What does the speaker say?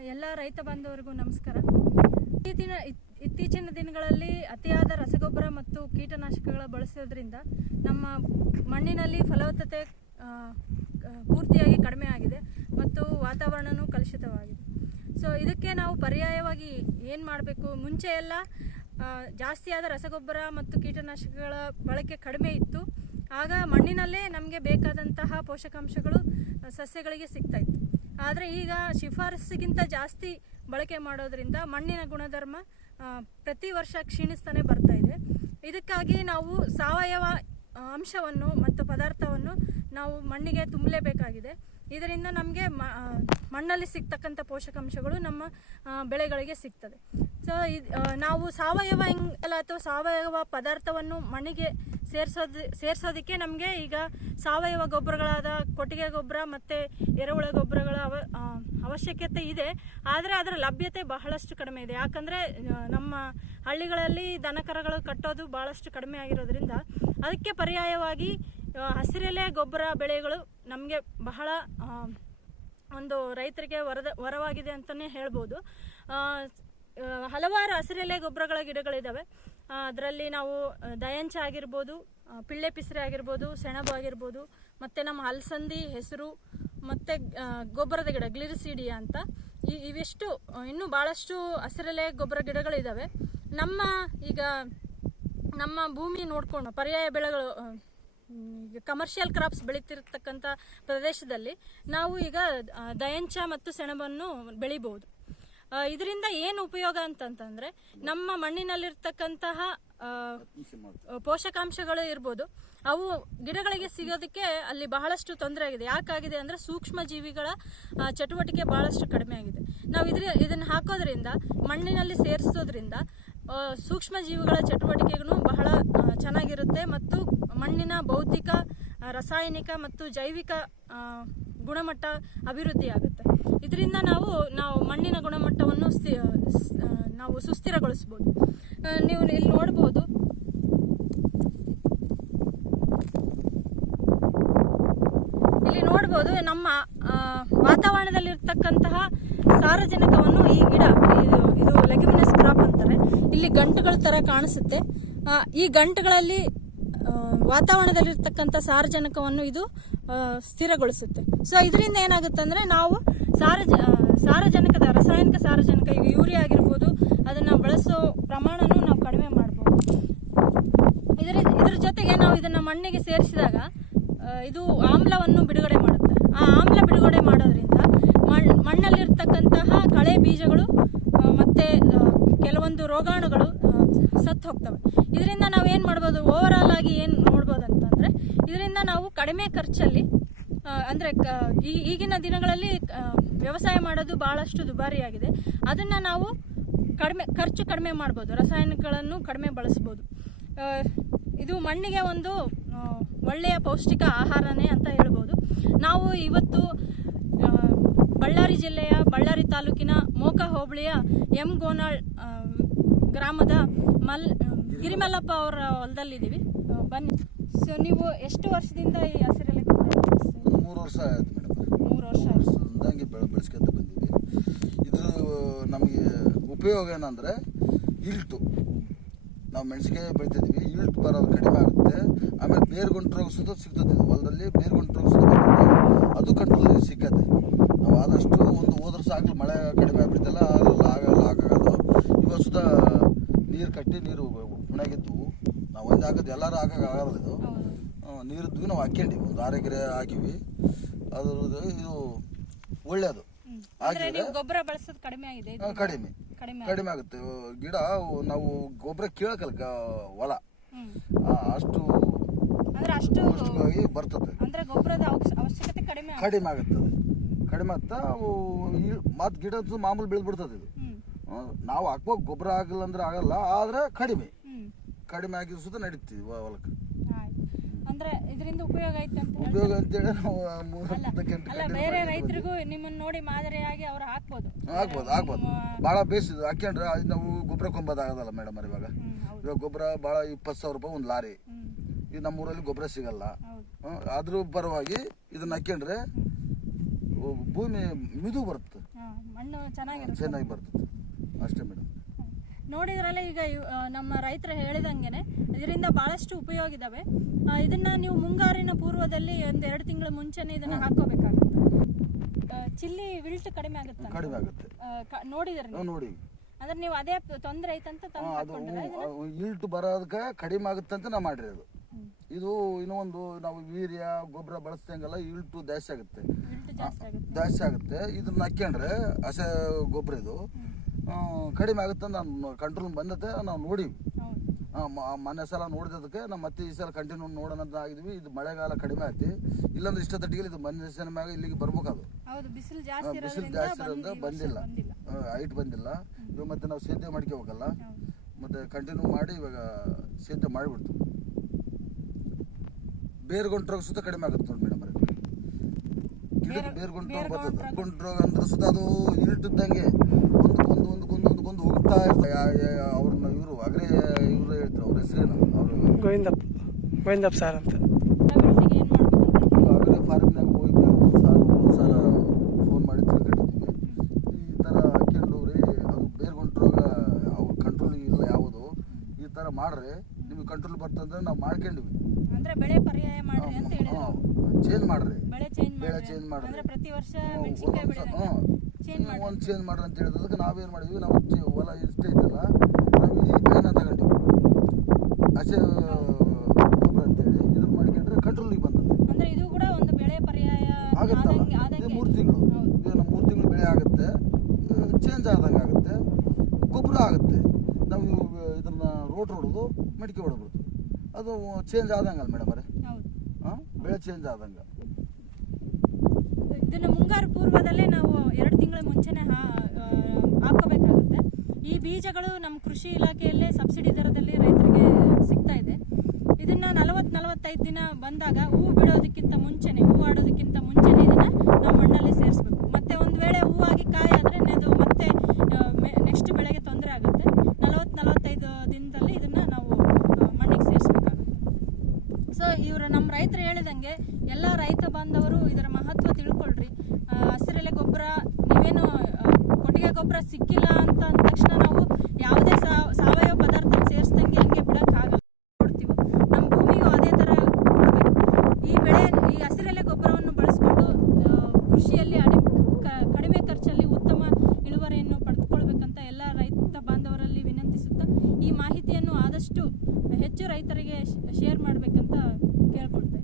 ಎಲ್ಲ ರೈತ ಬಾಂಧವರಿಗೂ ನಮಸ್ಕಾರ. ಇತ್ತೀಚಿನ ದಿನಗಳಲ್ಲಿ ಅತಿಯಾದ ರಸಗೊಬ್ಬರ ಮತ್ತು ಕೀಟನಾಶಕಗಳ ಬಳಸೋದ್ರಿಂದ ನಮ್ಮ ಮಣ್ಣಿನಲ್ಲಿ ಫಲವತ್ತತೆ ಪೂರ್ತಿಯಾಗಿ ಕಡಿಮೆ ಆಗಿದೆ ಮತ್ತು ವಾತಾವರಣವೂ ಕಲುಷಿತವಾಗಿದೆ. ಸೊ ಇದಕ್ಕೆ ನಾವು ಪರ್ಯಾಯವಾಗಿ ಏನು ಮಾಡಬೇಕು? ಮುಂಚೆ ಎಲ್ಲ ಜಾಸ್ತಿಯಾದ ರಸಗೊಬ್ಬರ ಮತ್ತು ಕೀಟನಾಶಕಗಳ ಬಳಕೆ ಕಡಿಮೆ ಇತ್ತು. ಆಗ ಮಣ್ಣಿನಲ್ಲೇ ನಮಗೆ ಬೇಕಾದಂತಹ ಪೋಷಕಾಂಶಗಳು ಸಸ್ಯಗಳಿಗೆ ಸಿಗ್ತಾಯಿತ್ತು. ಆದರೆ ಈಗ ಶಿಫಾರಸ್ಸಿಗಿಂತ ಜಾಸ್ತಿ ಬಳಕೆ ಮಾಡೋದ್ರಿಂದ ಮಣ್ಣಿನ ಗುಣಧರ್ಮ ಪ್ರತಿ ವರ್ಷ ಕ್ಷೀಣಿಸ್ತಾನೆ ಬರ್ತಾ ಇದೆ. ಇದಕ್ಕಾಗಿ ನಾವು ಸಾವಯವ ಅಂಶವನ್ನು ಮತ್ತು ಪದಾರ್ಥವನ್ನು ನಾವು ಮಣ್ಣಿಗೆ ತುಂಬಲೇಬೇಕಾಗಿದೆ. ಇದರಿಂದ ನಮಗೆ ಮಣ್ಣಲ್ಲಿ ಸಿಗ್ತಕ್ಕಂಥ ಪೋಷಕಾಂಶಗಳು ನಮ್ಮ ಬೆಳೆಗಳಿಗೆ ಸಿಗ್ತದೆ. ಸೊ ನಾವು ಸಾವಯವ ಅಥವಾ ಸಾವಯವ ಪದಾರ್ಥವನ್ನು ಮಣ್ಣಿಗೆ ಸೇರಿಸೋದಕ್ಕೆ ನಮಗೆ ಈಗ ಸಾವಯವ ಗೊಬ್ಬರಗಳಾದ ಕೊಟ್ಟಿಗೆ ಗೊಬ್ಬರ ಮತ್ತು ಎರೆಹುಳ ಗೊಬ್ಬರಗಳ ಅವಶ್ಯಕತೆ ಇದೆ. ಆದರೆ ಅದರ ಲಭ್ಯತೆ ಬಹಳಷ್ಟು ಕಡಿಮೆ ಇದೆ. ಯಾಕಂದರೆ ನಮ್ಮ ಹಳ್ಳಿಗಳಲ್ಲಿ ದನಕರಗಳು ಕಟ್ಟೋದು ಭಾಳಷ್ಟು ಕಡಿಮೆ ಆಗಿರೋದ್ರಿಂದ ಅದಕ್ಕೆ ಪರ್ಯಾಯವಾಗಿ ಹಸಿರೆಲೆ ಗೊಬ್ಬರ ಬೆಳೆಗಳು ನಮಗೆ ಬಹಳ ಒಂದು ರೈತರಿಗೆ ವರವಾಗಿದೆ ಅಂತಲೇ ಹೇಳ್ಬೋದು. ಹಲವಾರು ಹಸಿರೆಲೆ ಗೊಬ್ಬರಗಳ ಗಿಡಗಳಿದ್ದಾವೆ. ಅದರಲ್ಲಿ ನಾವು ದಯಂಚ ಆಗಿರ್ಬೋದು, ಪಿಳ್ಳೆ ಪಿಸ್ರೆ ಆಗಿರ್ಬೋದು, ಸೆಣಬು ಆಗಿರ್ಬೋದು, ಮತ್ತು ನಮ್ಮ ಅಲಸಂದಿ, ಹೆಸರು ಮತ್ತು ಗೊಬ್ಬರದ ಗಿಡ ಗ್ಲಿರಿಸಿಡಿಯಾ ಅಂತ ಇವಿಷ್ಟು ಇನ್ನೂ ಭಾಳಷ್ಟು ಹಸಿರೆಲೆ ಗೊಬ್ಬರ ಗಿಡಗಳಿದ್ದಾವೆ. ನಮ್ಮ ಭೂಮಿ ನೋಡ್ಕೊಂಡು ಪರ್ಯಾಯ ಬೆಳೆಗಳು ಕಮರ್ಷಿಯಲ್ ಕ್ರಾಪ್ಸ್ ಬೆಳೀತಿರ್ತಕ್ಕಂಥ ಪ್ರದೇಶದಲ್ಲಿ ನಾವು ಈಗ ದಯಂಚ ಮತ್ತು ಸೆಣಬನ್ನು ಬೆಳಿಬೋದು. ಇದರಿಂದ ಏನು ಉಪಯೋಗ ಅಂತಂತಂದರೆ ನಮ್ಮ ಮಣ್ಣಿನಲ್ಲಿರ್ತಕ್ಕಂತಹ ಪೋಷಕಾಂಶಗಳು ಇರ್ಬೋದು, ಅವು ಗಿಡಗಳಿಗೆ ಸಿಗೋದಕ್ಕೆ ಅಲ್ಲಿ ಬಹಳಷ್ಟು ತೊಂದರೆ ಆಗಿದೆ. ಯಾಕಾಗಿದೆ ಅಂದರೆ ಸೂಕ್ಷ್ಮ ಜೀವಿಗಳ ಚಟುವಟಿಕೆ ಭಾಳಷ್ಟು ಕಡಿಮೆ ಆಗಿದೆ. ನಾವು ಇದನ್ನು ಹಾಕೋದ್ರಿಂದ ಮಣ್ಣಿನಲ್ಲಿ ಸೇರಿಸೋದ್ರಿಂದ ಸೂಕ್ಷ್ಮ ಜೀವಿಗಳ ಚಟುವಟಿಕೆಗಳು ಬಹಳ ಚೆನ್ನಾಗಿರುತ್ತೆ ಮತ್ತು ಮಣ್ಣಿನ ಬೌದ್ಧಿಕ, ರಾಸಾಯನಿಕ ಮತ್ತು ಜೈವಿಕ ಗುಣಮಟ್ಟ ಅಭಿವೃದ್ಧಿ ಆಗುತ್ತೆ. ಇದರಿಂದ ನಾವು ಮಣ್ಣಿನ ಗುಣಮಟ್ಟವನ್ನು ನಾವು ಸುಸ್ಥಿರಗೊಳಿಸ್ಬೋದು. ನೀವು ಇಲ್ಲಿ ನೋಡ್ಬೋದು, ನಮ್ಮ ವಾತಾವರಣದಲ್ಲಿರ್ತಕ್ಕಂತಹ ಸಾರಜನಕವನ್ನು ಈ ಗಿಡ ಇದು ಲೆಗ್ಯುಮಿನಸ್ ಕ್ರಾಪ್ ಅಂತಾರೆ. ಇಲ್ಲಿ ಗಂಟುಗಳ ಥರ ಕಾಣಿಸುತ್ತೆ. ಈ ಗಂಟುಗಳಲ್ಲಿ ವಾತಾವರಣದಲ್ಲಿರ್ತಕ್ಕಂಥ ಸಾರಜನಕವನ್ನು ಇದು ಸ್ಥಿರಗೊಳಿಸುತ್ತೆ. ಸೊ ಇದರಿಂದ ಏನಾಗುತ್ತೆ ಅಂದರೆ ನಾವು ಸಾರಜನಕದ ರಾಸಾಯನಿಕ ಸಾರಜನಕ, ಈಗ ಯೂರಿಯಾ ಆಗಿರ್ಬೋದು, ಅದನ್ನು ಬಳಸೋ ಪ್ರಮಾಣನೂ ನಾವು ಕಡಿಮೆ ಮಾಡ್ಬೋದು. ಇದರ ಜೊತೆಗೆ ನಾವು ಇದನ್ನು ಮಣ್ಣಿಗೆ ಸೇರಿಸಿದಾಗ ಇದು ಆಮ್ಲವನ್ನು ಬಿಡುಗಡೆ ಮಾಡುತ್ತೆ. ಆ ಆಮ್ಲ ಬಿಡುಗಡೆ ಮಾಡೋದ್ರಿಂದ ಮಣ್ಣಲ್ಲಿರ್ತಕ್ಕಂತಹ ಕಳೆ ಬೀಜಗಳು ಮತ್ತು ಕೆಲವೊಂದು ರೋಗಾಣುಗಳು ಸತ್ತು ಹೋಗ್ತವೆ. ಇದರಿಂದ ನಾವೇನು ಮಾಡ್ಬೋದು, ಓವರಾಲ್ ಆಗಿ ಏನು ನೋಡ್ಬೋದು ಅಂತಂದರೆ, ಇದರಿಂದ ನಾವು ಕಡಿಮೆ ಖರ್ಚಲ್ಲಿ, ಅಂದರೆ ಈಗಿನ ದಿನಗಳಲ್ಲಿ ವ್ಯವಸಾಯ ಮಾಡೋದು ಭಾಳಷ್ಟು ದುಬಾರಿಯಾಗಿದೆ. ಅದನ್ನು ನಾವು ಖರ್ಚು ಕಡಿಮೆ ಮಾಡ್ಬೋದು, ರಾಸಾಯನಿಕಗಳನ್ನು ಕಡಿಮೆ ಬಳಸ್ಬೋದು. ಇದು ಮಣ್ಣಿಗೆ ಒಂದು ಒಳ್ಳೆಯ ಪೌಷ್ಟಿಕ ಆಹಾರನೇ ಅಂತ ಹೇಳ್ಬೋದು. ನಾವು ಇವತ್ತು ಬಳ್ಳಾರಿ ಜಿಲ್ಲೆಯ ಬಳ್ಳಾರಿ ತಾಲೂಕಿನ ಮೋಕ ಹೋಬಳಿಯ ಎಂ ಗೋನಾಳ್ ಗ್ರಾಮದ ಗಿರಿಮಲ್ಲಪ್ಪ ಅವರ ಹೊಲದಲ್ಲಿದ್ದೀವಿ. ಬನ್ನಿ. ಸೊ ನೀವು ಎಷ್ಟು ವರ್ಷದಿಂದ ಈ ಹಸಿರೆಲೆ 3 ವರ್ಷ ಆಯ್ತು ಮೇಡಮ್. 3 ವರ್ಷ ಬೆಳೆಸ್ಕೊಂತ ಬಂದೀವಿ. ಇದು ನಮಗೆ ಉಪಯೋಗ ಏನಂದರೆ ಇಲ್ಟು, ನಾವು ಮೆಣಸಿನಕಾಯಿ ಬೆಳಿತಿದ್ವಿ, ಇಲ್ಟು ಬರೋದು ಕಡಿಮೆ ಆಗುತ್ತೆ. ಆಮೇಲೆ ಬೇರ್ಗೊಂಡು ರೋಗ ಸುತ್ತ ಸಿಗ್ತದೆ. ಹೊಲದಲ್ಲಿ ಬೇರ್ಗೊಂಡು ರೋಗ ಸುತ್ತ ಬರ್ತದೆ, ಅದು ಕಂಟ್ರೋಲ್ ಸಿಕ್ಕತ್ತೆ. ನಾವು ಆದಷ್ಟು ಒಂದು ಹೋದ ವರ್ಷ ಆಗಲಿ ಮಳೆ ಕಡಿಮೆ ಆಗ್ಬಿಡ್ತಲ್ಲ, ಆಗೋದು ಇವಾಗ ಸುತ್ತ ನೀರು ಕಟ್ಟಿ ನೀರು ಉಣಾಗಿದ್ವು. ನಾವು ಒಂದು ಹಾಕೋದು ಎಲ್ಲರೂ ಆಗೋಲ್ಲ. ಇದು ನೀರಿದ್ವಿ, ನಾವು ಹಾಕ್ಯಂಡಿವಿ, ಒಂದು 6 ಎಕರೆ ಹಾಕಿವಿ. ಅದ್ರದ್ದು ಇದು ಒಳ್ಳೆಯದು. ಗೊಬ್ಬರ ಬಳಸೋದು ಕಡಿಮೆ ಆಗಿದೆ, ಕಡಿಮೆ ಆಗುತ್ತೆ. ಗಿಡ ನಾವು ಗೊಬ್ಬರ ಕೇಳಕಲ್ಲ ಹೊಲ ಅಷ್ಟು ಬರ್ತದೆ. ಗೊಬ್ಬರದ ಅವಶ್ಯಕತೆ ಕಡಿಮೆ ಆಗುತ್ತದೆ. ಕಡಿಮೆ ಆಗ್ತಾ ಮತ್ತು ಗಿಡ ಮಾಮೂಲು ಬೆಳೆದ್ಬಿಡ್ತದೆ. ಇದು ನಾವು ಹಾಕ್ಬೇಕು, ಗೊಬ್ಬರ ಆಗಿಲ್ಲ ಅಂದ್ರೆ ಆಗಲ್ಲ. ಆದರೆ ಕಡಿಮೆ ಆಗಿದ್ದು ಸುತ್ತ ನಡೀತೀವಿ ಹೊಲಕ್ಕೆ. ಅಂದ್ರೆ ಇದರಿಂದ ಉಪಯೋಗ ಉಪಯೋಗ ಅಂತೇಳಿ ನಾವು ಬೇರೆ ರೈತರಿಗೂ ನಿಮ್ಮನ್ನ ನೋಡಿ ಮಾದರಿಯಾಗಿ ಅವ್ರು ಹಾಕ್ಬೋದು. ಭಾಳ ಬೇಸಿದ್ದು ಹಾಕ್ಯಂಡ್ರೆ ನಾವು ಗೊಬ್ಬರ ಕೊಂಬೋದಾಗದಲ್ಲ ಮೇಡಮ್. ಇವಾಗ ಗೊಬ್ಬರ ಭಾಳ 20,000 ರೂಪಾಯಿ ಒಂದು ಲಾರಿ. ಇದು ನಮ್ಮೂರಲ್ಲಿ ಗೊಬ್ಬರ ಸಿಗಲ್ಲ. ಆದ್ರೂ ಪರವಾಗಿ ಇದನ್ನ ಹಾಕ್ಯಂಡ್ರೆ ಭೂಮಿ ಮಿದು ಬರುತ್ತೆ, ಮಣ್ಣು ಚೆನ್ನಾಗಿರುತ್ತೆ, ಚೆನ್ನಾಗಿ ಬರ್ತದೆ ಅಷ್ಟೇ ಮೇಡಮ್. ನೋಡಿದ್ರಲ್ಲ ಈಗ ನಮ್ಮ ರೈತರು ಹೇಳಿದಂಗೆನೆ ಇದರಿಂದ ಬಹಳಷ್ಟು ಉಪಯೋಗ ಇದಾವೆ. ಇದನ್ನ ನೀವು ಮುಂಗಾರಿನ ಪೂರ್ವದಲ್ಲಿ ಒಂದು 2 ತಿಂಗಳ ಮುಂಚೆನೆ ಇದನ್ನ ಹಾಕೋಬೇಕಾಗುತ್ತೆ. ಚಿಲ್ಲಿ ವಿಲ್ಟ್ ಕಡಿಮೆ ಆಗುತ್ತೆ, ಕಡಿಮೆ ಆಗುತ್ತೆ. ನೋಡಿದ್ರಿ ನೋಡಿ ಅಂದ್ರೆ ನೀವು ಅದೇ ತೊಂದರೆ ಐತಂತ ಅದು ಇಲ್ಟು ಬರೋದಕ್ಕೆ ಕಡಿಮೆ ಆಗುತ್ತೆ ಅಂತ ನಾವು ಮಾಡಿರಿ. ಅದು ಇದು ಇನ್ನೊಂದು ನಾವು ವೀರ್ಯ ಗೊಬ್ಬರ ಬಳಸ್ದಂಗೆಲ್ಲ ಇಲ್ಟು ಜಾಸ್ತಿ ಆಗುತ್ತೆ, ಜಾಸ್ತಿ ಆಗುತ್ತೆ. ಇದನ್ನ ಹಾಕ್ಯಂಡ್ರೆ ಹಸೆ ಗೊಬ್ಬರ ಇದು ಕಡಿಮೆ ಆಗುತ್ತೆ ಅಂತ ನಾನು ಕಂಟ್ರೋಲ್ ಬಂದತೆ ನಾವು ನೋಡಿವಿ. ಮೊನ್ನೆ ಸಲ ನೋಡಿದಕ್ಕೆ ನಾವು ಮತ್ತೆ ಈ ಸಲ ಕಂಟಿನ್ಯೂ ನೋಡೋಣ ಅಂತ ಆಗಿದ್ವಿ. ಇದು ಮಳೆಗಾಲ ಕಡಿಮೆ ಆಯ್ತು, ಇಲ್ಲಾಂದ್ರೆ ಇಷ್ಟ ತಟ್ಟಿಗೆ ಇದು ಮನುಷ್ಯನ ಮ್ಯಾಗ ಇಲ್ಲಿಗೆ ಬರ್ಬೇಕದು. ಬಿಸಿಲು ಜಾಸ್ತಿ ಇರೋದ್ರಿಂದ ಬಂದಿಲ್ಲ, ಹೈಟ್ ಬಂದಿಲ್ಲ. ಇವಾಗ ಮತ್ತೆ ನಾವು ಸೇದ್ಯ ಮಾಡ್ಕೋಬೇಕಲ್ಲ, ಮತ್ತೆ ಕಂಟಿನ್ಯೂ ಮಾಡಿ ಇವಾಗ ಸೇದ್ಯ ಮಾಡಿಬಿಡ್ತು. ಬೇರ್ಗೊಂಟ್ರೋಗ ಸುತ್ತ ಕಡಿಮೆ ಆಗುತ್ತೆ ನೋಡಿ ಮೇಡಮ್. ಗಿಡಕ್ಕೆ ಬೇರ್ಗೊಂಟ್ರೋಗ ಬರ್ತದೆ. ಗೊಂಟ್ರೋಗ ಅಂದ್ರೆ ಸುತ್ತ ಅದು ಇಲ್ಟಿದ್ದಂಗೆ ಒಂದೊಂದು ಹೋಗ್ತಾ ಇರ್ತಾರೆ. ಅವ್ರನ್ನ ಇವರು ಅಗ್ರೆ ಇವರು ಹೇಳ್ತಾರೆ, ಅವ್ರ ಹೆಸರೇನು, ಅವರು ಗೋವಿಂದಪ್ಪ ಸರ್ ಅಂತ. ಅಗ್ರೆ ಫಾರ್ಮ್ನಾಗ ಹೋಗಿ ಒಂದ್ಸಲ ಫೋನ್ ಮಾಡಿ ತಿಳ್ಕೊಂಡಿದ್ವಿ. ಈ ಥರ ಹಾಕ್ಯಂಡವ್ರಿ ಅದು ಬೇರ್ಗೊಂಟ್ರೋಗ ಅವ್ರ ಕಂಟ್ರೋಲ್ ಇಲ್ಲ ಯಾವುದು. ಈ ಥರ ಮಾಡ್ರೆ ನಿಮಗೆ ಕಂಟ್ರೋಲ್ ಬರ್ತಂದ್ರೆ ನಾವು ಮಾಡ್ಕೊಂಡಿವಿ. ಅಂದ್ರೆ ಬೆಳೆ ಪರ್ಯಾಯ ಮಾಡ್ರಿ ಅಂತ ಹೇಳಿದ್ರು. ಚೇಂಜ್ ಮಾಡ್ರಿ, ಬೆಳೆ ಚೇಂಜ್ ಮಾಡ್ರಿ. ಅಂದ್ರೆ ಪ್ರತಿ ವರ್ಷ ಮೆಣಸಿನಕಾಯಿ ಬೆಳೆದಾಗ ಒಂದು ಚೇಂಜ್ ಮಾಡ್ರಿ ಅಂತ ಹೇಳಿದಕ್ಕೆ ನಾವೇನು ಮಾಡಿದ್ವಿ, ನಾವು ಹೊಲ ಇಷ್ಟೇ ಐತಲ್ಲ ನಾವು ಈ ಬೆಳೆನ ತಗೊಂಡಿವಿ ಹಸೆ ಗೊಬ್ಬರ ಅಂತೇಳಿ. ಇದನ್ನ ಮಾಡ್ಕೊಂಡ್ರೆ ಕಂಟ್ರೋಲಿಗೆ ಬಂದದ್ದು. ಅಂದ್ರೆ ಇದು ಕೂಡ ಒಂದು ಬೆಳೆ ಪರ್ಯಾಯ ಆಗುತ್ತೆ. 3 ತಿಂಗಳು ಈಗ ನಮ್ಮ 3 ತಿಂಗಳು ಬೆಳೆ ಆಗುತ್ತೆ, ಚೇಂಜ್ ಆದಂಗೆ ಆಗುತ್ತೆ, ಗೊಬ್ಬರ ಆಗುತ್ತೆ. ನಾವು ಇದನ್ನ ರೋಟ್ ಹೊಡೋದು ಮಡಿಕೆ ಹೊಡೋದು ಅದು ಚೇಂಜ್ ಆದಂಗಲ್ಲ ಮೇಡಮ್ ಅವರೇ. ಬೆಳೆ ಚೇಂಜ್ ಆದಂಗೆ. ಇದನ್ನು ಮುಂಗಾರು ಪೂರ್ವದಲ್ಲೇ ನಾವು 2 ತಿಂಗಳ ಮುಂಚೆನೆ ಹಾಕೋಬೇಕಾಗುತ್ತೆ. ಈ ಬೀಜಗಳು ನಮ್ಮ ಕೃಷಿ ಇಲಾಖೆಯಲ್ಲೇ ಸಬ್ಸಿಡಿ ದರದಲ್ಲಿ ರೈತರಿಗೆ ಸಿಗ್ತಾ ಇದೆ. ಇದನ್ನ 40-45 ದಿನ ಬಂದಾಗ ಹೂ ಬಿಡೋದಕ್ಕಿಂತ ಮುಂಚೆನೆ, ಹೂ ಆಡೋದಕ್ಕಿಂತ ಮುಂಚೆನೆ ಇದನ್ನ ನಾವು ಮಣ್ಣಲ್ಲಿ ಸೇರಿಸ್ಬೇಕು. ಮತ್ತೆ ಒಂದು ವೇಳೆ ಹೂವಾಗಿ ಕಾಯಿ ಆದರೆ ಅದು ಮತ್ತೆ ನೆಕ್ಸ್ಟ್ ಬೆಳೆಗೆ ತೊಂದರೆ ಆಗುತ್ತೆ. 40-45 ದಿನದಲ್ಲಿ ಇದನ್ನ ನಾವು ಮಣ್ಣಿಗೆ ಸೇರಿಸ್ಬೇಕಾಗುತ್ತೆ. ಸೊ ನಮ್ಮ ರೈತರು ಹೇಳಿದಂಗೆ ಎಲ್ಲ ರೈತ ಬಾಂಧವರು ಇದರ ಮಹತ್ವ ತಿಳ್ಕೊಳ್ರಿ. ಹಸಿರೆಲೆ ಗೊಬ್ಬರ ನೀವೇನು ಕೊಟ್ಟಿಗೆ ಗೊಬ್ಬರ ಸಿಕ್ಕಿಲ್ಲ ಅಂತ ಅಂದ ತಕ್ಷಣ ನಾವು ಯಾವುದೇ ಸಾವಯವ ಪದಾರ್ಥ ಸೇರಿಸ್ದಂಗೆ ಹಂಗೆ ಬಿಡೋಕ್ಕಾಗಲ್ಲ, ಕೊಡ್ತೀವಿ. ನಮ್ಮ ಭೂಮಿಗೂ ಅದೇ ಥರ ಕೊಡಬೇಕು. ಈ ಹಸಿರೆಲೆ ಗೊಬ್ಬರವನ್ನು ಬಳಸ್ಕೊಂಡು ಕೃಷಿಯಲ್ಲಿ ಕಡಿಮೆ ಖರ್ಚಲ್ಲಿ ಉತ್ತಮ ಇಳುವರಿಯನ್ನು ಪಡೆದುಕೊಳ್ಬೇಕಂತ ಎಲ್ಲ ರೈತ ಬಾಂಧವರಲ್ಲಿ ವಿನಂತಿಸುತ್ತಾ ಈ ಮಾಹಿತಿಯನ್ನು ಆದಷ್ಟು ಹೆಚ್ಚು ರೈತರಿಗೆ ಶೇರ್ ಮಾಡಬೇಕಂತ ಕೇಳ್ಕೊಳ್ತೇವೆ.